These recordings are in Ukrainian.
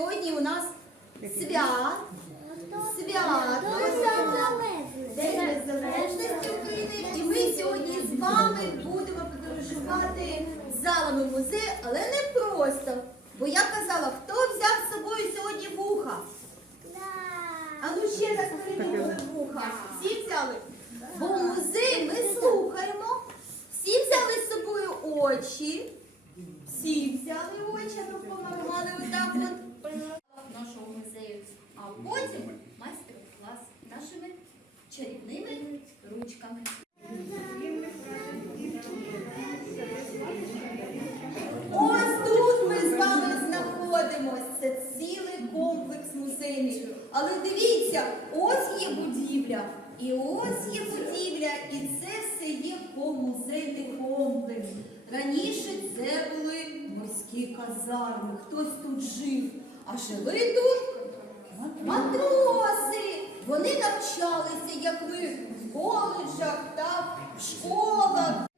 сьогодні у нас свят, свято, День Незалежності України. І ми сьогодні з вами будемо подорожувати залами музею, але не просто. Бо я казала, хто взяв з собою сьогодні вуха? А ну ще раз перевірили вуха. Всі взяли? Бо в музей ми слухаємо. Всі взяли з собою очі. Всі взяли очі, а ну помагали отак от жили тут матроси. Вони навчалися, як ми в коледжах та в школах.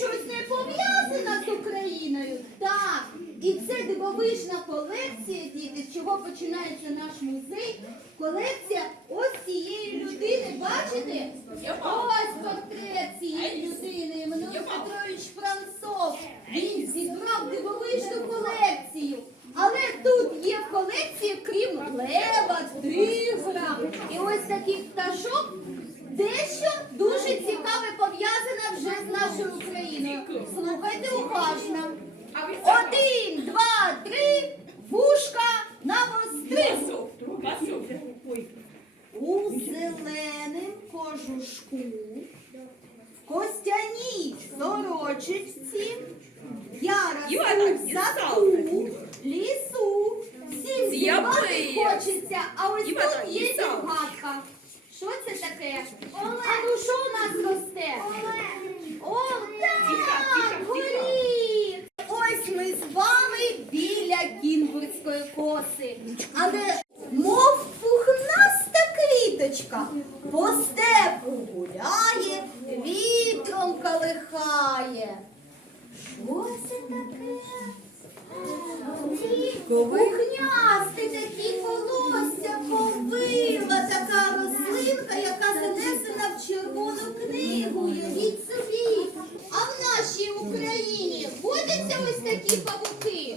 Щось не пов'язане з Україною. Так, і це дивовижна колекція, діти, з чого починається наш музей. Колекція ось цієї людини. Бачите? Ось портрет цієї людини. Іммануїл Петрович Францов. Він зібрав дивовижну колекцію. Але тут є в колекції, крім лева, тигра і ось таких пташок, дещо дуже цікаве нашою Україною. Слухайте уважно. Один, два, три, вушка на навострив. У зеленим кожушку, в костяній сорочечці, я росту лісу, всім зірвати хочеться, а ось тут є зірватка. Що це таке? А ну що у нас росте? О, так, горіх! Ось ми з вами біля Кінбурзької коси. Але мов пухнаста квіточка, по степу гуляє, вітром калихає. Що це таке? Пухнясти такі волосся повила така рослинка, яка занесена в червону книгу. Уявіть собі. А в нашій Україні водяться ось такі павуки.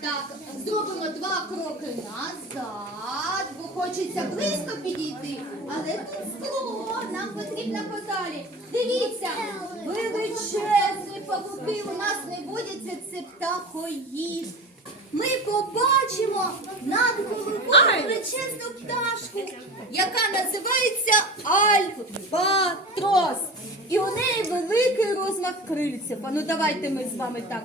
Так, зробимо два кроки назад, бо хочеться близько підійти, але тут скло, нам потрібно подалі. Дивіться, величезні павуки у нас не водяться, це птахоїд. Ми побачимо над головою величезну пташку, яка називається Альбатрос. І у неї великий розмах крильців. Ну давайте ми з вами так.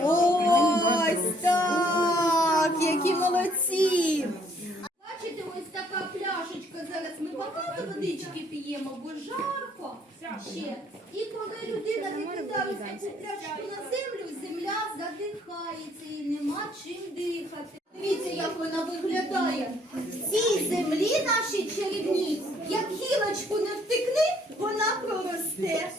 Ось так, які молодці. Бачите, ось така пляшечка зараз. Ми багато водички п'ємо, бо жарко ще. І коли людина викидає таку пляшечку на землю, земля задихається і нема чим дихати. Дивіться, як вона виглядає. В цій землі нашій чарівній, як гілочку не втикни, вона проросте.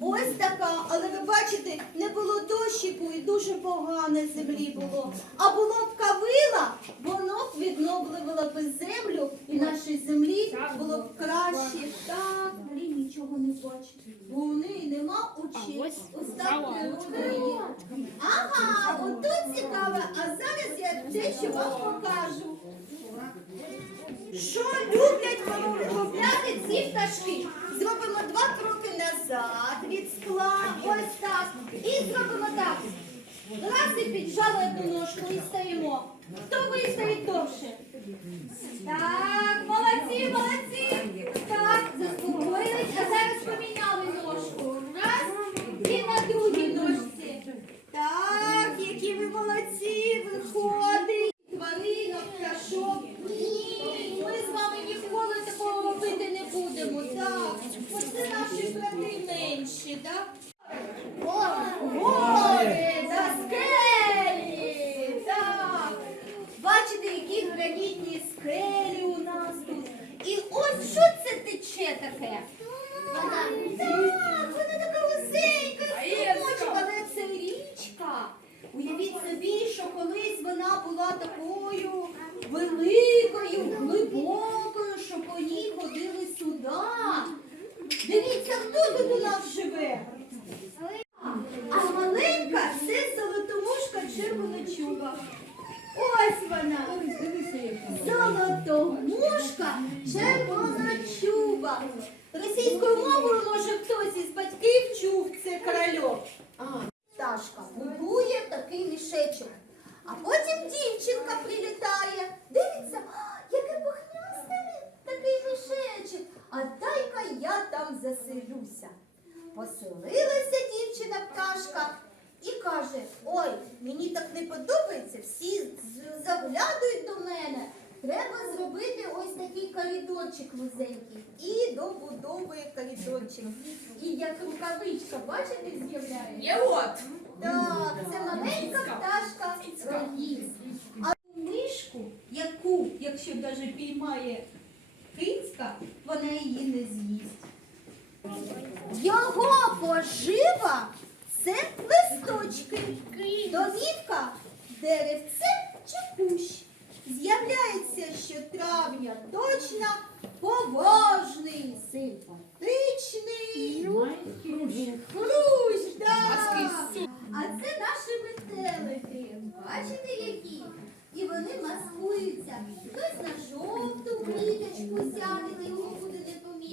Ось така, але ви бачите, не було дощику і дуже погане землі було. А було б кавила, воно б відновлювало б землю, і нашій землі було б краще. Так, взагалі нічого не бачить. Бо у неї нема очей. Ось так природа. Ага, отут цікаве, а зараз я дещо вам покажу. Що люблять вимовляти ці пташки? зробимо два кроки назад від скла. Ось так. І зробимо так. І піджали одну ножку і стоїмо. Хто вистоїть довше? Так, молодці, молодці. Так, заспокоїлись, а зараз поміняли ножку. Раз і на другій ножці. Так, які ви молодці, виходить. Тваринок, пташок. Ні, ми з вами ніколи такого робити не будемо. Так, оце наші менші, так? Гори та скелі. Так. Бачите, які гранітні скелі у нас тут. І ось що це тече таке? Вода. Так, вона така висенька, струмочка, але це річка. Уявіть собі, що колись вона була такою великою, глибокою, що по ній ходили сюди. Дивіться, хто тут у нас живе. А маленька це золотомушка червоночуба. Ось вона. Золотомушка червоночуба. Російською мовою, може, хтось із батьків чув це корольок. Пташка будує такий мішечок. А потім дівчинка прилітає. Дивиться, «А, яке пухнясте такий мішечок. А дай-ка я там заселюся. Поселилася дівчина пташка і каже: Ой, мені так не подобається, всі заглядують до мене. Треба зробити ось такий коридорчик вузенький. І добудовує коридорчик. І як рукавичка, бачите, з'являється? Є от. Так, це маленька пташка Раїс. А мишку, яку, якщо навіть піймає кицька, вона її не з'їсть. Його пожива це листочки, домівка, деревце чи кущ. З'являється щотравня точно поважний, симпатичний хрущ, так. А це наші метелики. Бачите, які? І вони маскуються. Хтось на жовту квіточку сяде, його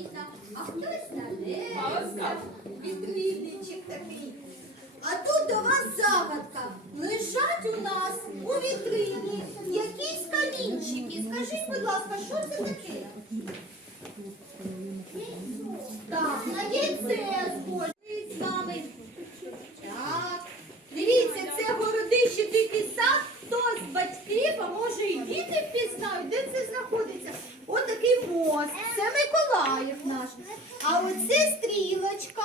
буде а хтось на дерево. Вітрильничок такий. А тут до вас загадка. Лежать у нас у вітрині якісь камінчики. Скажіть, будь ласка, що це таке? Так, на яйце схожий з вами. Так. Дивіться, це городище дикий сад. Хто з батьків, а може і діти впізнають, де це знаходиться? Отакий мост. Це Миколаїв наш. А оце стрілочка.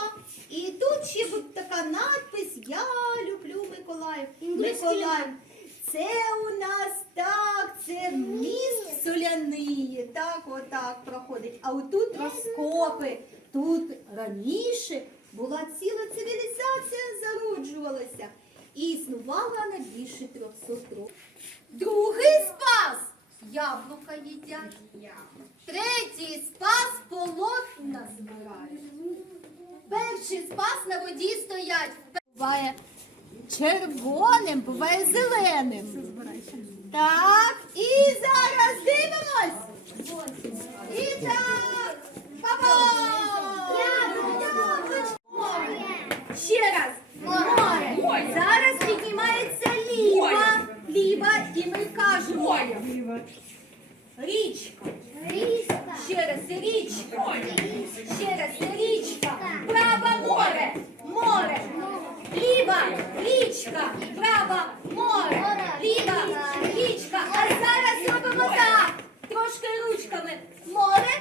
І тут ще буде така надпись Я люблю Миколаїв. Миколаїв. Це у нас так, це міст соляний. Так, отак проходить. А отут розкопи. Тут раніше була ціла цивілізація, зароджувалася. І існувала на більше 300 років. Другий спас яблука їдять. Третій спас полотна збирають. Перший спас на воді стоять. Буває червоним, буває зеленим. Так, і зараз дивимось. І так. Папа! Ще раз. Море. Зараз піднімається ліва. Ліва, і ми кажемо. Річка. Ще раз річка. Ще раз річка. Право море. Море. Ліва річка. Право море. Ліва річка. А зараз робимо так. Трошки ручками. Море,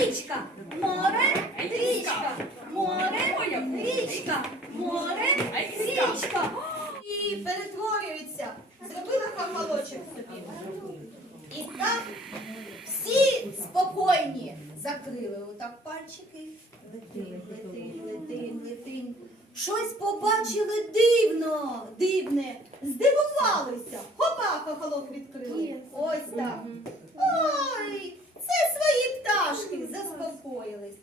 річка. Море, річка. Море, річка. Море, річка. І перетворюється. Зробили хахалочок собі. І так всі спокійні. Закрили Летим, летим, летим, летим. Щось побачили дивно, дивне. Здивувалися. Хопа, хохолок відкрили. Ось так. Ой, це свої пташки заспокоїлись.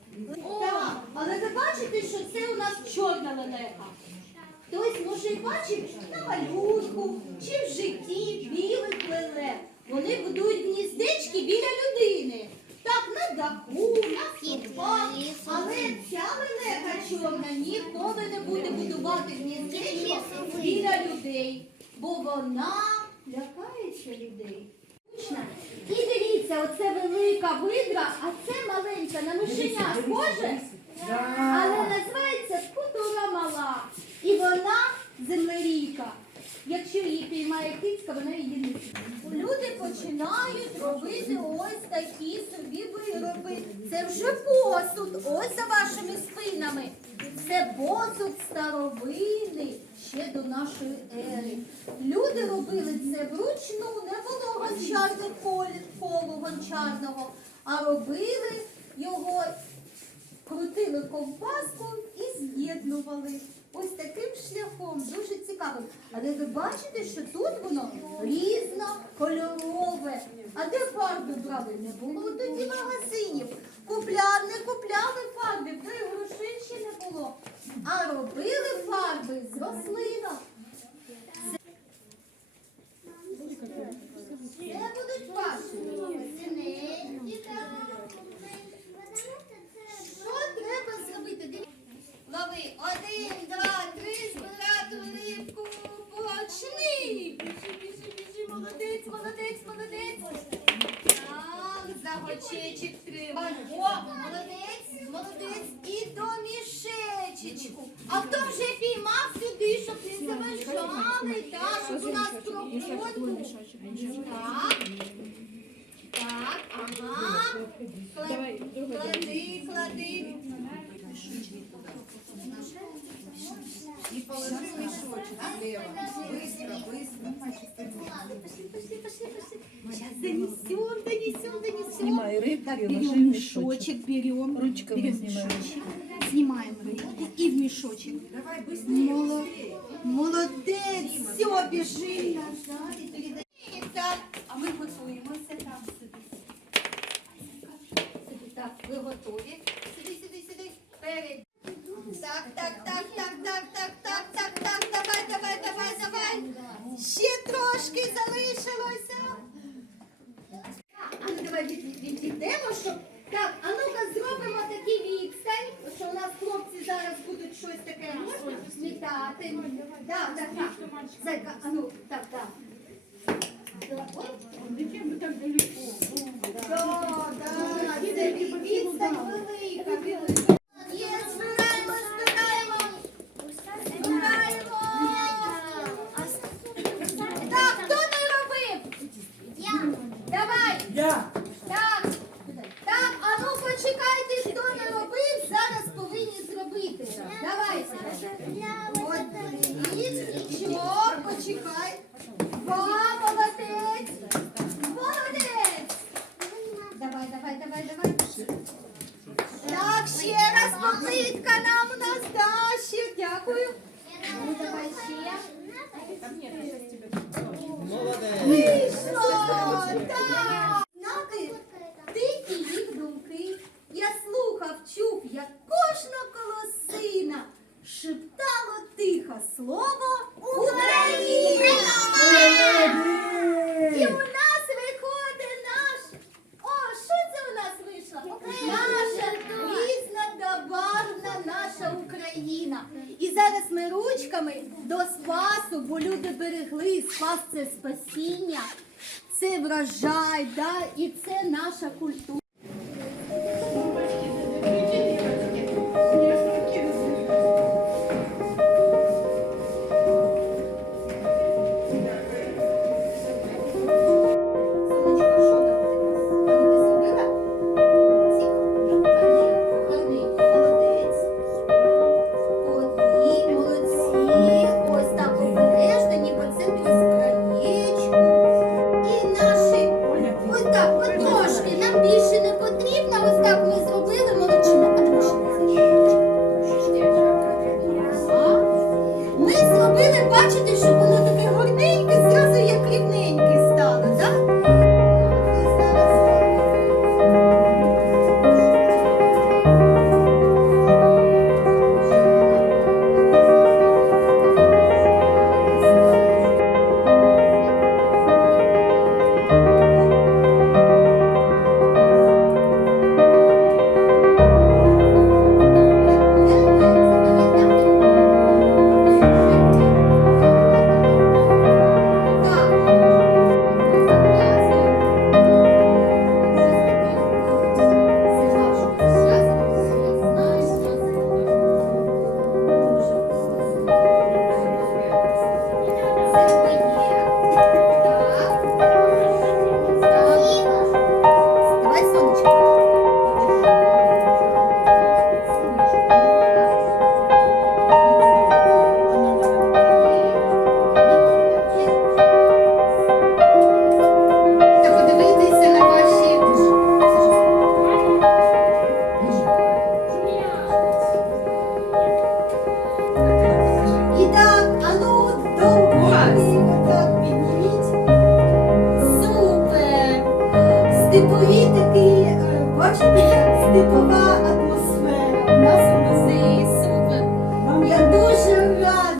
Так, але ви бачите, що це у нас чорна лелека. Хтось може і бачив на малюнку чи в житті білих лелек. Вони будують гніздечки біля людини. Так, на даху, на стовпах, але ця лелека чорна ніколи не буде будувати гніздечко біля людей, бо вона лякається людей. І дивіться, оце велика видра, а це маленька на мишеня схоже, але називається скутура мала. І вона землерійка. Якщо її піймає кицька, вона її не з'їсть. Люди починають робити ось такі собі вироби. Це вже посуд, ось за вашими спинами. Це посуд старовинний ще до нашої ери. Люди робили це вручну, не було гончарних колу гончарного, а робили його крутили ковбаску і з'єднували. Ось таким шляхом, дуже цікавим. Але ви бачите, що тут воно різнокольорове. А де фарби брали? Не було тоді магазинів. Купляли, не купляли фарби, бо й грошей ще не було. А робили фарби з рослинок. Це будуть ваші. Синенькі, так. Що треба зробити? Диві- Лови один, два, три, збирати рибку. Почни. Біжи, біжи, біжи, молодець, молодець. Так, молодець, молодець. І до мішечечку. А хто вже піймав сюди, щоб не заважали, так, щоб у нас проходу. Так. Так, ага. Клади, клади, клади. И положи мешочек слева. Быстро, быстро. Пошли, пошли, пошли, пошли. Сейчас донесем, донесем, донесем. Снимай рыбки, Так, ложи берем в мешочек. мешочек, берем. Ручками берем снимаем. мешочек. Снимаем рыбку и в мешочек. Давай быстрее, Моло- быстрее. Молодець, все, біжи назад А ты... Да, да, да. Зайка, а ну, так, да. Зачем вы так далеко? Да, да, це відстань велика, велика. Слово Україна! І у нас виходить наш. О, що це у нас вийшло? Наша різнодобарвна наша Україна. І зараз ми ручками до спасу, бо люди берегли спас це спасіння, це врожай, да? і це. зробили, бачите, що вони.